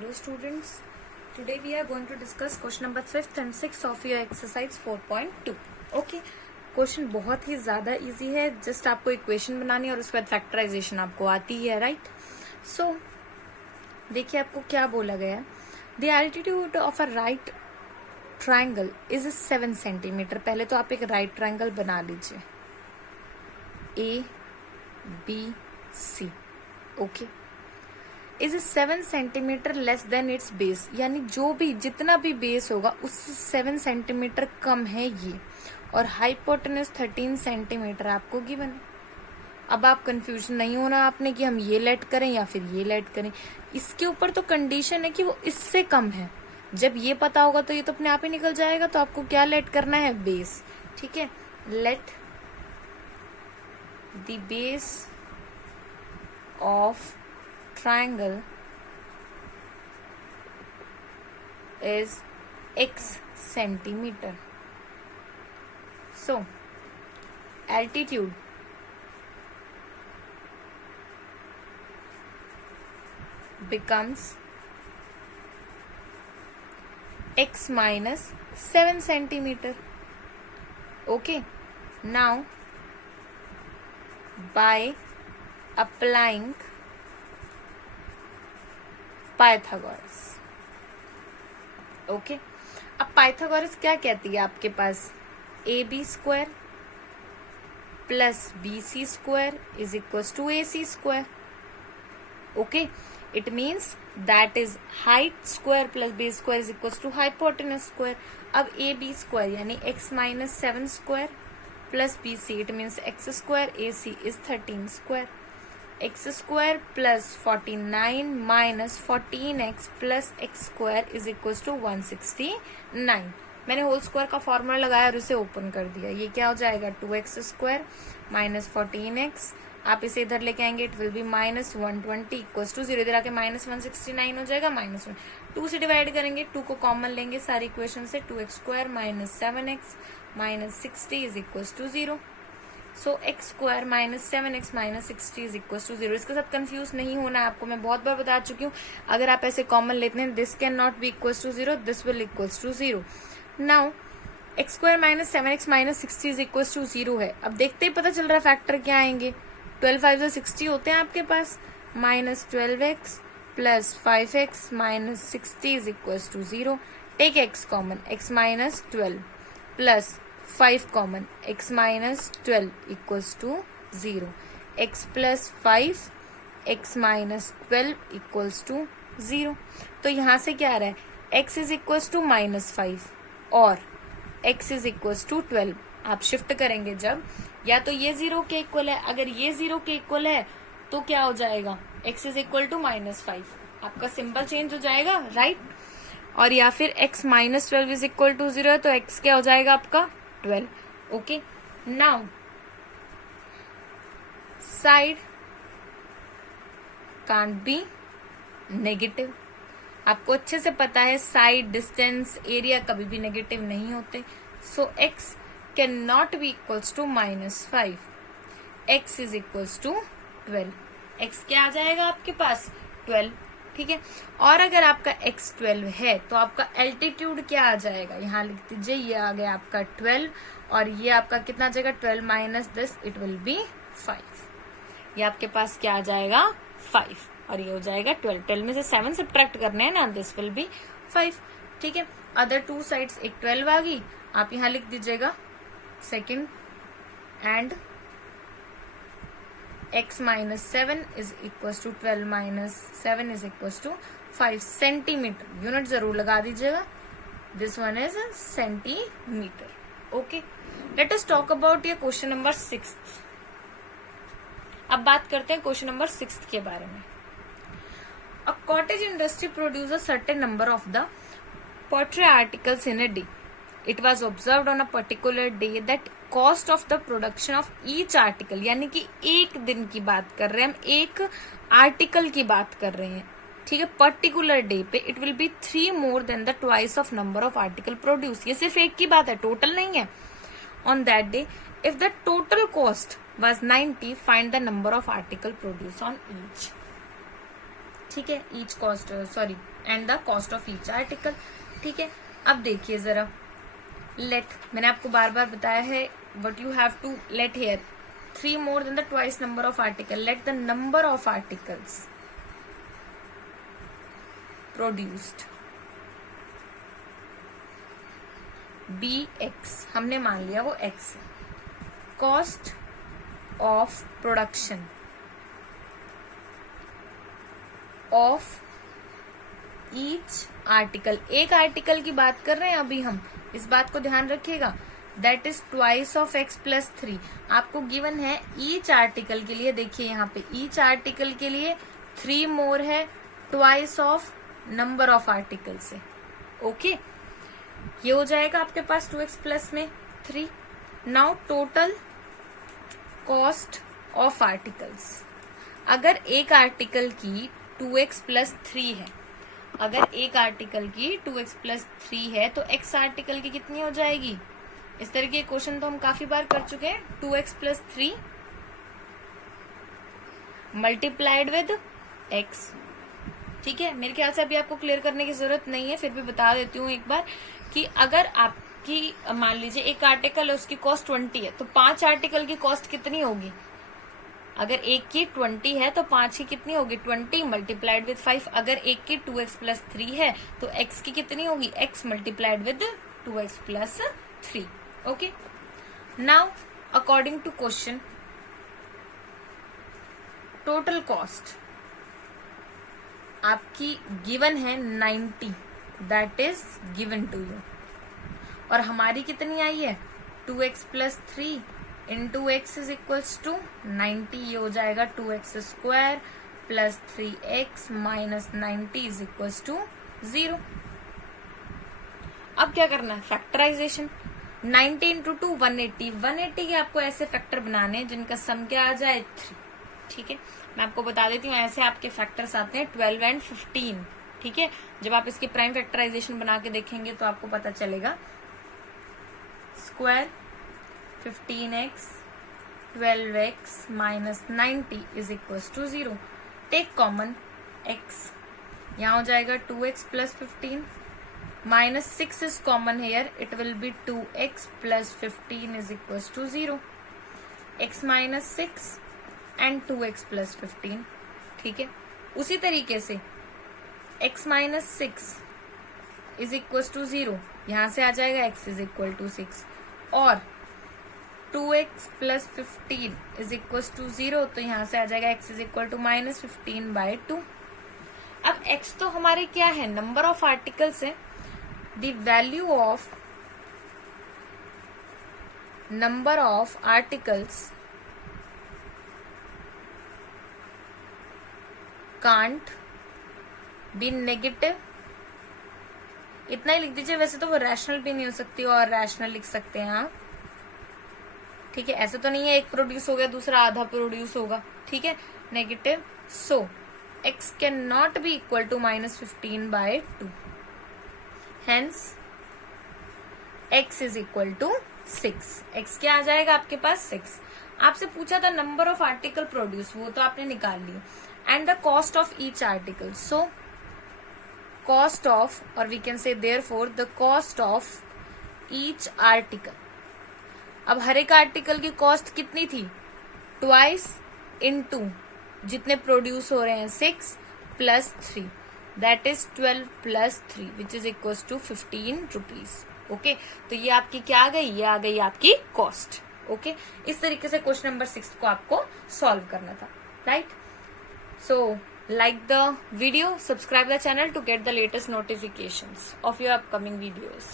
Hello students, today we are going to discuss question number 5th and 6th of your exercise 4.2. Okay, question बहुत ही ज्यादा easy है. Just आपको equation बनानी है और उसके बाद फैक्टराइजेशन आपको आती है, राइट? सो देखिए आपको क्या बोला गया है. The altitude of a right triangle is 7 centimetre. पहले तो आप एक राइट ट्राइंगल बना लीजिए, A B C. Okay, is 7 centimetre less than its base, यानी जो भी जितना भी बेस होगा उससे 7 सेंटीमीटर कम है ये, और हाइपोटेन्यूज 13 सेंटीमीटर आपको गिवन है. अब आप कंफ्यूजन नहीं होना आपने कि हम ये लेट करें या फिर ये लेट करें. इसके ऊपर तो कंडीशन है कि वो इससे कम है. जब ये पता होगा तो ये तो अपने आप ही निकल जाएगा. तो आपको क्या लेट करना है? बेस. ठीक है, let the base of triangle is x centimeter. So altitude becomes x minus 7 centimeter. Okay, now by applying Pythagoras. Okay, अब पाइथागोरस क्या कहती है आपके पास? A B square plus B C square is equal to A C square. Okay, it means that is height square plus base square is equal to hypotenuse square. अब A B square यानी X minus 7 square plus B C, it means X square. A C is 13 square. X square plus 49 minus 14x plus x square is equal to 169. मैंने whole square का formula लगाया और उसे open कर दिया. ये क्या हो जाएगा? 2x square minus 14x. आप इसे इधर लेके आएंगे, it will be minus 120 equal to 0. इधर आके माइनस 169 हो जाएगा. माइनस 1 2 से डिवाइड करेंगे, 2 को कॉमन लेंगे सारी इक्वेशन से. 2x square minus 7x minus 60 is equal to 0. So x square minus 7x minus 60 is equal to 0. इसके साथ कंफ्यूज नहीं होना है आपको, मैं बहुत बार बता चुकी हूँ. अगर आप ऐसे कॉमन लेते हैं, this can not be equal to 0, this will equal to 0. Now x square minus 7x minus 60 is equal to 0 है. अब देखते ही पता चल रहा है फैक्टर क्या आएंगे. 12 5 60 होते हैं आपके पास. Minus 12x plus 5x minus 60 is equal to 0. Take x common, x minus 12 plus 5 common, x minus 12 equals to 0. x plus 5 x minus 12 equals to 0. तो यहां से क्या आ रहा है? x is equals to minus 5 और x इज इक्वल्स टू 12. आप shift करेंगे जब, या तो ये 0 के इक्वल है. अगर ये 0 के इक्वल है तो क्या हो जाएगा? x is equal to minus 5. आपका सिंबल चेंज हो जाएगा, राइट? और या फिर x minus 12 is equal to 0 है तो x क्या हो जाएगा आपका? 12. Okay, now side can't be negative. आपको अच्छे से पता है साइड, डिस्टेंस, एरिया कभी भी नेगेटिव नहीं होते. So x can not be equals to minus 5. x is equals to 12. x क्या आ जाएगा आपके पास? 12. ठीक है, और अगर आपका x 12 है तो आपका एल्टीट्यूड क्या आ जाएगा? यहाँ लिख दीजिए, ये आ गया आपका 12 और ये आपका कितना आ जाएगा? 12 minus this, it will B 5. ये आपके पास क्या आ जाएगा? 5. और ये हो जाएगा 12. 12 में से 7 सब्ट्रैक्ट करने हैं ना, दिस विल बी 5. ठीक है, अदर 2 साइड्स एक 12 आ गई. आप यहाँ लिख दीजिएगा second and x minus 7 is equal to 12 minus 7 is equal to 5 centimetre. Unit जरूर लगा दीजिएगा. This one is centimetre. Okay, let us talk about ये क्वेश्चन नंबर 6. अब बात करते हैं क्वेश्चन नंबर 6 के बारे में. A cottage industry produce a certain number of the pottery articles in a day. It was observed on a particular day that cost of the production of each article, यानी कि एक दिन की बात कर रहे हैं हम, एक आर्टिकल की बात कर रहे हैं. ठीक है, पर्टिकुलर डे पे it will B 3 more than the twice of number of article produced. ये सिर्फ एक की बात है, टोटल नहीं है. On that day, if the total cost was 90, find the number of article produced on each. ठीक है, each cost sorry and the cost of each article. ठीक है, अब देखिए जरा, लेट, मैंने आपको बार बार बताया है what you have to let here, 3 more than the twice number of article. Let the number of articles produced be x, हमने मान लिया वो x है। Cost of production of each article, एक आर्टिकल की बात कर रहे हैं अभी हम, इस बात को ध्यान रखिएगा, that is twice of x plus 3। आपको गिवन है ईच आर्टिकल के लिए, देखिए यहाँ पे ईच आर्टिकल के लिए 3 मोर है, twice of number of article से। ओके, ये हो जाएगा आपके पास 2x प्लस में 3। Now total cost of articles, अगर एक आर्टिकल की 2x प्लस 3 है, अगर एक आर्टिकल की 2x प्लस 3 है तो x आर्टिकल की कितनी हो जाएगी? इस तरह के क्वेश्चन तो हम काफी बार कर चुके हैं। 2x plus 3 multiplied with x। ठीक है, मेरे ख्याल से अभी आपको क्लियर करने की जरूरत नहीं है, फिर भी बता देती हूँ एक बार कि अगर आपकी मान लीजिए एक आर्टिकल है, उसकी कॉस्ट 20 है, तो 5 आर्टिकल की कॉस्ट कितनी होगी? अगर एक की 20 है तो 5 की कितनी होगी? 20 मल्टीप्लाइड विद 5। अगर एक की 2x प्लस 3 है तो x की कितनी होगी? x multiplied with 2x plus 3। Okay, now according to question, total cost आपकी गिवन है 90, that is given to you, और हमारी कितनी आई है? 2x plus 3 into x is equals to 90, ये हो जाएगा 2x square plus 3x minus 90 is equals to 0। अब क्या करना है? फैक्टराइजेशन। 90 इंटू 2 180, 180 के आपको ऐसे फैक्टर बनाने हैं जिनका सम क्या आ जाए 3। ठीक है, मैं आपको बता देती हूँ, ऐसे आपके फैक्टर्स आते हैं 12 एंड 15। ठीक है, जब आप इसके प्राइम फैक्टराइजेशन बना के देखेंगे तो आपको पता चलेगा। Square 15x 12x minus 90 is equal to 0। Take common x, यहाँ हो जाएगा 2x plus 15 minus 6 is common here, it will be 2x plus 15 is equal to 0। x minus 6 and 2x plus 15। ठीक है, उसी तरीके से x minus 6 is equal to 0, यहां से आ जाएगा x इज इक्वल टू 6, और 2x plus 15 is equal to 0, तो यहां से आ जाएगा x is equal to minus 15 by 2। अब x तो हमारे क्या है? नंबर ऑफ आर्टिकल्स है। The value of number of articles can't be negative, इतना ही लिख दीजिए। वैसे तो वो रैशनल भी नहीं हो सकती, और रैशनल लिख सकते हैं आप। ठीक है, ऐसा तो नहीं है एक प्रोड्यूस हो गया दूसरा आधा प्रोड्यूस होगा। ठीक है, negative, so x can not be equal to minus 15 by 2, hence x is equal to 6। x क्या आ जाएगा आपके पास? 6। आपसे पूछा था नंबर ऑफ आर्टिकल प्रोड्यूस, वो तो आपने निकाल लिया, and the cost of each article. So cost of, और we can say therefore the cost of each article. अब हर एक आर्टिकल की कॉस्ट कितनी थी? ट्वाइस इनटू जितने प्रोड्यूस हो रहे हैं 6 plus 3, that is 12 plus 3 which is equal to 15 rupees. ओके, तो ये आपकी क्या आ गई? ये आ गई आपकी कॉस्ट। ओके, इस तरीके से क्वेश्चन नंबर 6 को आपको सॉल्व करना था, right? So like the video, subscribe the channel to get the latest notifications of your upcoming videos.